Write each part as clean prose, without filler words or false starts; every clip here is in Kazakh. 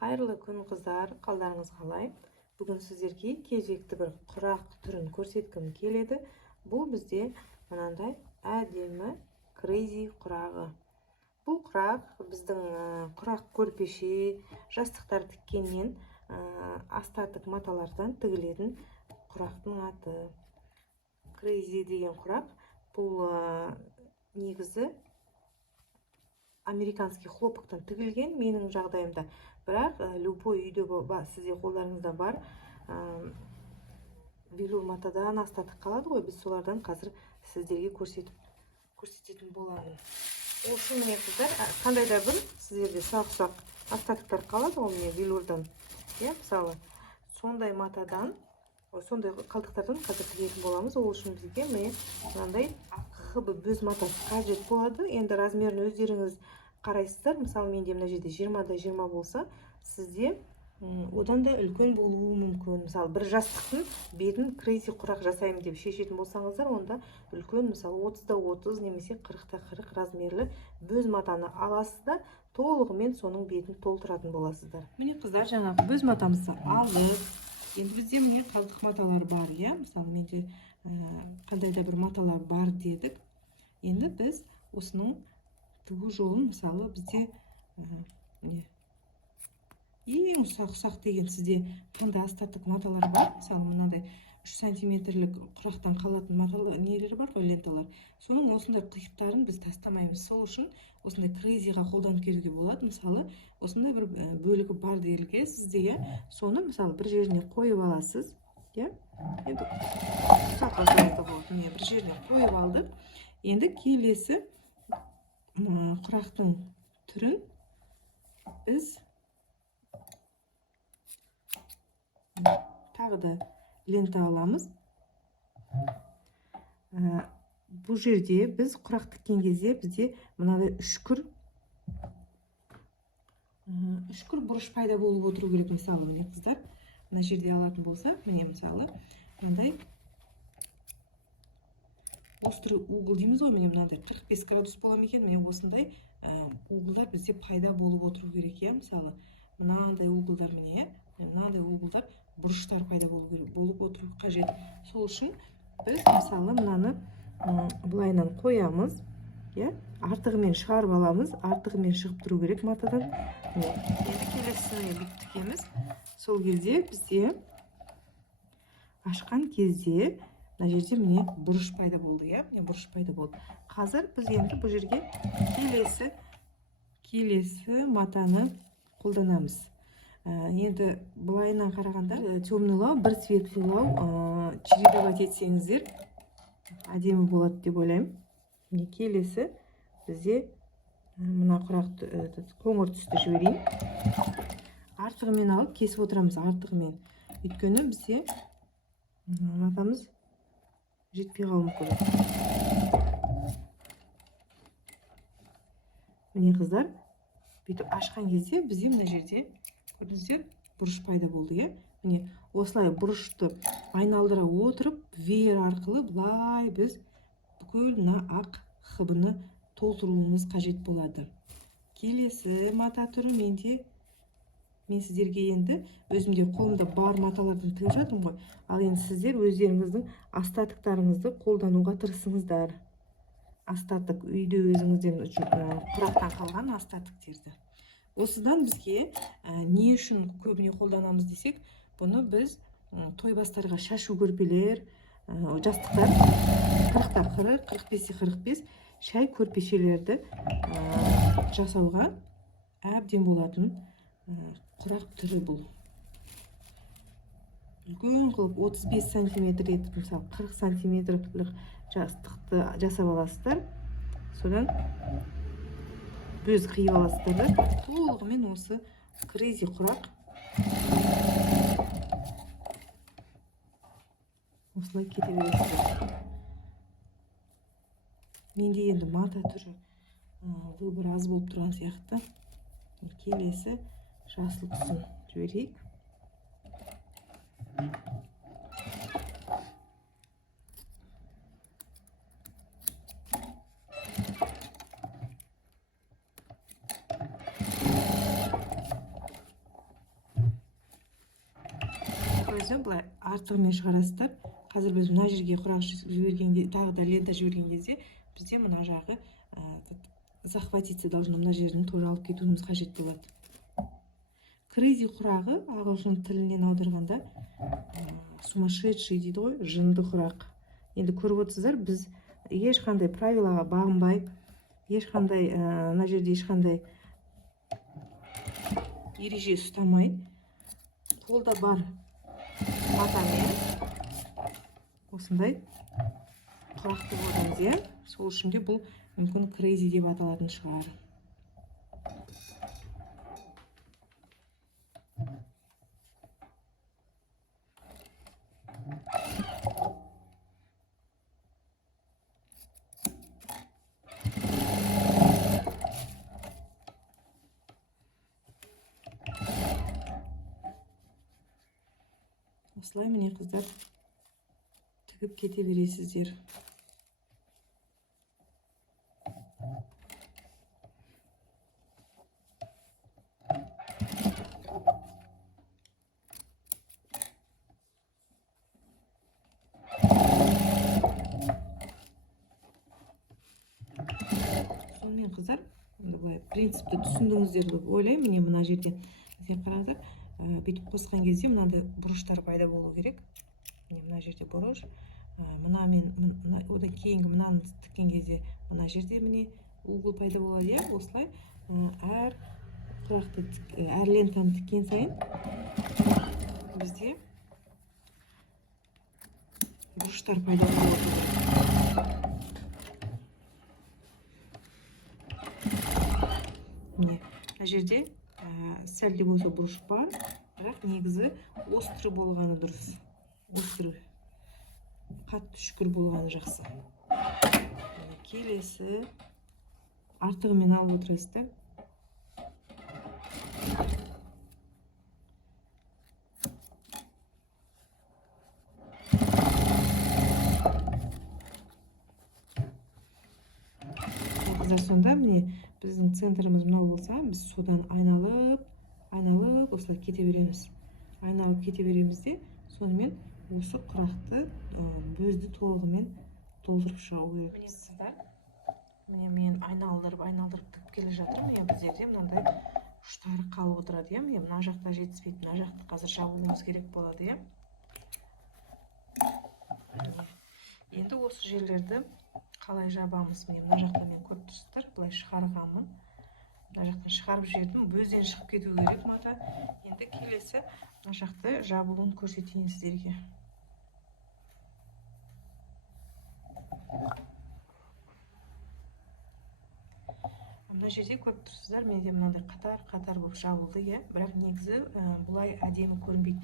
Қайырлы күн қыздар, қалдарыңыз қалай? Бүгін сіздерге кезекті бір құрақ түрін көрсеткім келеді. Бұл бізде мынандай әдемі крейзи құрағы. Бұл құрақ біздің құрақ көрпеше, жастықтар тіккеннен астатық маталардан тігілетін құрақтың аты. Крейзи деген құрақ. Бұл негізі американский хлопоктан тігілген менің жағдайымда. Бірақ любой үйде сізде қолдарыңызда бар велюр матадан астатық қалады ғой, біз солардан қазір сіздерге көрсететін боламын. Ол үшін міне қыздар, қандай да бір сіздерде ұсақ астатықтар қалады ғой, міне велюрдан. Мысалы, сондай матадан, сондай қалдықтардан қазір тігетін боламыз. Ол үшін бізге міне мынандай хб бөз матасы қажет болады. Енді размерін өздеріңіз қарайсыздар. Мысалы, менде мына жерде 20-20 болса, сізде одан да үлкен болуы мүмкін. Мысалы, бір жастықтың бетін крейзи құрақ жасаймын деп шешетін болсаңыздар, онда үлкен, мысалы 30-30 немесе 40-40 размерлі бөз матаны аласыздар, толығымен соның бетін толтыратын боласыздар. Міне қыздар, жаңағы бөз матамызды алдық. Енді бізде міне қалдық маталар бар, мысалы менде қандай да бір маталар бар дедік. Енді біз осының тігу жолын, мысалы бізде ең ұсақ деген сізде қандай астатық маталар бар. Мысалы мынандай 3 сантиметрлік құрақтан қалатын маталар нелер бар ғой, ленталар. Соның осындай қиықтарын біз тастамаймыз. Сол үшін осындай крейзиға қолданып келуге болады. Мысалы осындай бір бөлігі бар делге сізде, соны мысалы бір жеріне қойып аласыз. Енді бір жеріне қойып алдық. Енді келесі құрақтың түрін біз тағы да лента аламыз. Бұл жерде біз құрақ тіккен кезде бізде мынандай үшкір бұрыш пайда болып отыру керек. Мысалы, міне қыздар, мына жерде алатын болса, міне мысалы, мынандай острый угол дейміз ғой, міне мынандай 45 градус бола екен. Міне осындай углдар бізде пайда болып отыру керек. Мысалы, мынандай углдар, мынандай углдар бұрыштар пайда болып отыру қажет. Сол үшін біз мысалы мынаны былайынан қоямыз, артығымен шығарып аламыз, артығымен шығып тұру керек матадан. Енді келесіне бүйтіп тікеміз. Сол кезде бізде ашқан кезде мына жерде міне бұрыш пайда болды, міне бұрыш пайда болды. Қазір біз енді бұл жерге келесі матаны қолданамыз. Енді былайынан қарағанда темный лау, бір светлый лау чередовать етсеңіздер әдемі болады деп ойлаймын. Келесі бізде мына құрақты қоңыр түсті жіберейін. Артығымен алып кесіп отырамыз, артығымен. Өйткені бізде матамыз жетпей қалуы мүмкін. Міне қыздар, бүйтіп ашқан кезде бізде мына жерде көрдіңіздер, бұрыш пайда болды. Міне осылай бұрышты айналдыра отырып, веер арқылы былай біз бүкіл мына ақ хбны толтыруымыз қажет болады. Келесі мата түрі мен сіздерге енді өзімде қолымда бар маталардан тігіп жатырмын ғой. Ал енді сіздер өздеріңіздің астатықтарыңызды қолдануға тырысыңыздар. Астатық үйде өзіңізден құрақтан қалған астатықтерді. Осыдан бізге не үшін көбіне қолданамыз десек, бұны біз тойбастарға шашу көрпелер, жастықтар 40-40, 45-45 шай көрпешелерді жасауға әбден болатын құрақ түрі бұл. Үлкен қылып 35 сантиметр етіп, мысалы 40 сантиметрлік жастықты жасап аласыздар. Содан бөз қиып аласыздар. Толығымен осы крейзи құрақ осылай кете бересіздер. Менде енді мата түрі выбор аз болып тұрған сияқты. Келесі жасыл түсін жіберейік. сөзі былай артығымен шығарасыздар. Қазір біз мына жерге құрақ жібергенде, тағы да лента жіберген кезде бізде мына жағы захватиться должно, мына жерін тоже алып кетуіміз қажет болады. Crazy құрағы ағылшын тілінен аударғанда сумасшедший дейді ғой, жынды құрақ. Енді көріп отырсыздар, біз ешқандай правилаға бағынбай, ешқандай мына жерде ешқандай ереже ұстамай, қолда бар матамен осындай құрақты боламыз, иә. Сол үшін де бұл мүмкін crazy деп аталатын шығар. Осылай міне қыздар тігіп кете бересіздер. Сонымен қыздар, принципті түсіндіңіздер деп ойлаймын. Міне мына жерде қараңыздар, бүйтіп қосқан кезде мынандай бұрыштар пайда болу керек. Міне мына жерде бұрыш, одан кейінгі мынаны тіккен кезде мына жерде міне угол пайда болады, иә. Осылай әр құрақты, әр лентаны тіккен сайын бізде бұрыштар пайда болады. Мына жерде сәл де болса бұрыш бар, бірақ негізі острый болғаны дұрыс. Острый, қатты үшкір болғаны жақсы. Келесі артығымен алып отырасыздар. Сонда міне біздің центріміз мынау болса, біз содан айналып осылай кете береміз. Айналып кете береміз де, сонымен осы құрақты бөзді толығымен толтырып шығу керек. Міне қыздар, міне мен айналдырып тігіп келе жатырмын. Міне біздерде мынандай ұштары қалып отырады, иә. Міне мына жақта жетіспейді, мына жақты қазір жабуымыз керек болады, иә. Енді осы жерлерді қалай жабамыз? Міне мына жақта мен көріп тұрсыздар, былай шығарғанмын. Мына жақтан шығарып жібердім, бөзден шығып кету керек мата. Енді келесі мына жақты жабуын көрсетейін сіздерге. Мына жерде көріп тұрсыздар, менде мынандай қатар болып жабылды, иә. Бірақ негізі бұлай әдемі көрінбейді.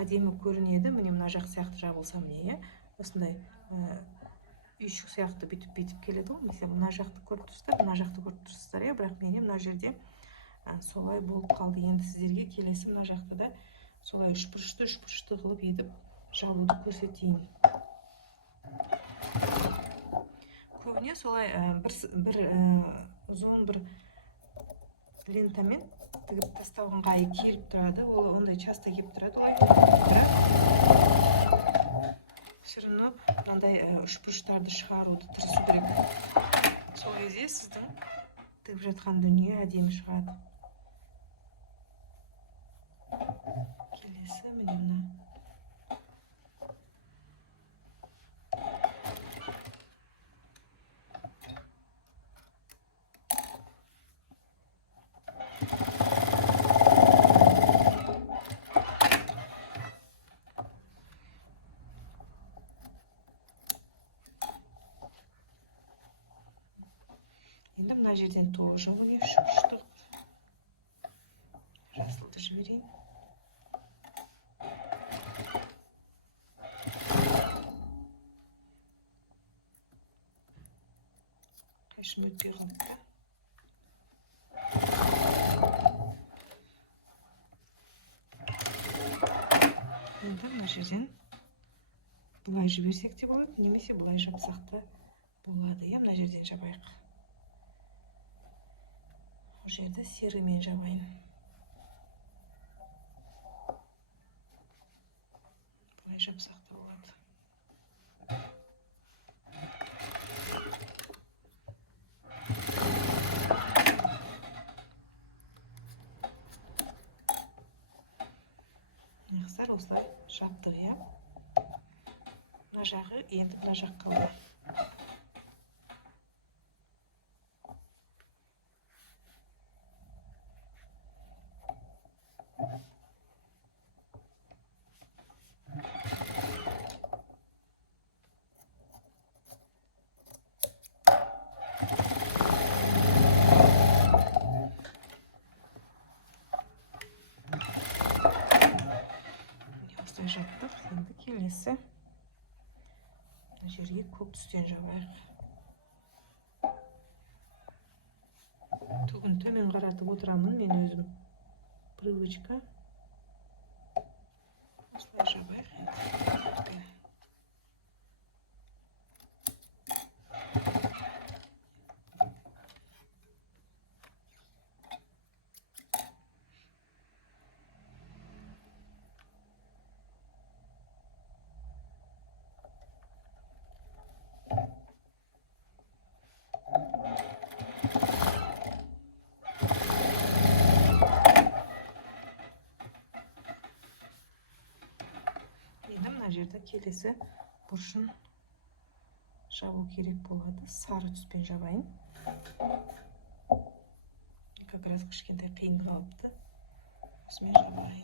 Әдемі көрінеді, міне мына жақ сияқты жабылса міне, иә. Осындай үйшік сияқты бүйтіп келеді ғой. Mesela мына жақты көріп тұрсыздар, мына жақты көріп тұрсыздар, иә. Бірақ менде мына жерде солай болып қалды. Енді сіздерге келесі мына жақты да солай үшбұрышты қылып етіп жабуды көрсетейін. Көбіне солай бір ұзын бір лентамен тігіп тастауға келіп тұрады. Ол ондай часто келіп тұрады олай. Бірақ все равно мынандай үшбұрыштарды шығаруды тырысу керек. Сол кезде сіздің тігіп жатқан дүние әдемі шығады. Келесі міне мына. Енді мына жерден тоже міне үшбұрышты жасылды жіберейін. Қайшым өтпей қалды. Енді мына жерден бұлай жіберсек те болады, немесе бұлай жапсақ та болады. Мына жерден жабайық. Бұл жерді серімен жабайын. жапсақ та болады. Қыздар, осылай жаптық, иә. Мына жағы енді мына жаққа қалды. Жаптық, енді келесі жерге көк түстен жабайық. Түгін төмен қаратып отырамын мен өзім, привычка. Осылай жабайық. Жерде келесі бұрышын жабу керек болады. Сары түспен жабайын. Как раз кішкентай қиын қалыпты. Осымен жабайын.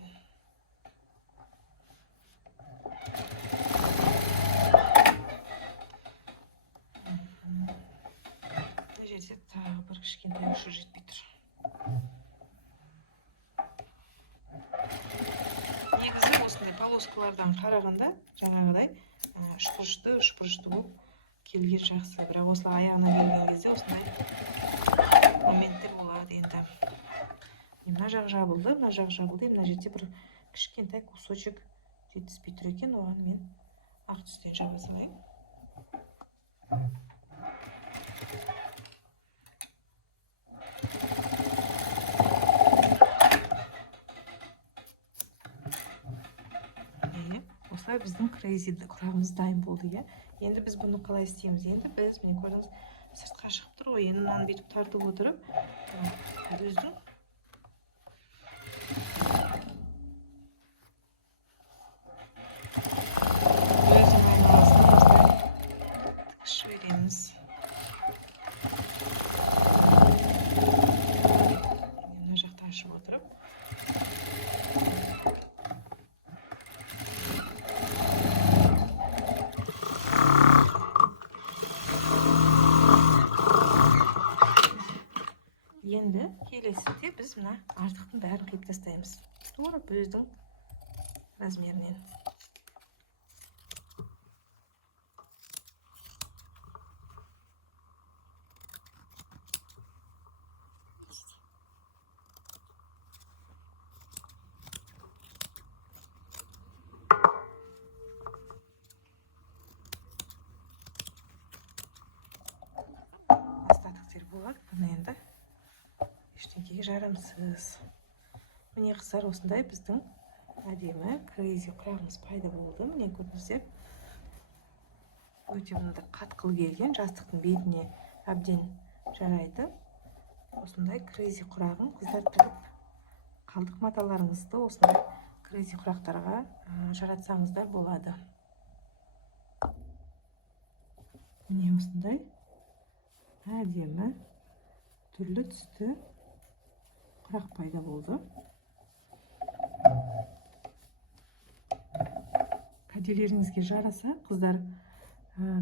Бұл жерде тағы бір кішкентай ұшы жетпей тұр. Негізі осындай полоскалардан қарағанда жаңағыдай үшбұрышты болып келген жақсы. Бірақ осылай аяғына келген кезде осындай моменттер болады енді. Мына жақ жабылды, мына жерде бір кішкентай кусочек жетіспей тұр екен. Оған мен ақ түстен жаба салайын. Біздің крейзи құрағымыз дайын болды, иә. Енді біз бұны қалай істейміз? Енді біз, міне көрдіңіз, сыртқа шығып тұр ғой. Енді мынаны бүйтіп тартып отырып, өздің айналасын тікіш береміз. Мына жақта ашып отырып. Енді келесіде біз мына артықтың бәрін қиып тастаймыз. Тура өздің размерінен. Остатықтар болады, бұны енді ештеңеге жарамсыз. Міне қыздар, осындай біздің әдемі крейзи құрағымыз пайда болды. Міне көрдіңіздер, өте бұнда қатқыл келген, жастықтың бетіне әбден жарайды. Осындай крейзи құрағын қыздар тігіп, қалдық маталарыңызды осындай крейзи құрақтарға жаратсаңыздар болады. Міне осындай әдемі түрлі түсті құрақ пайда болды. Кәделеріңізге жараса, қыздар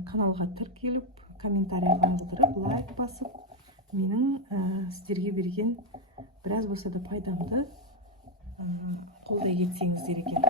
каналға тіркеліп, комментарий қалдырып, лайк басып, менің сіздерге берген біраз болса да пайдамды қолдай кетсеңіздер екен.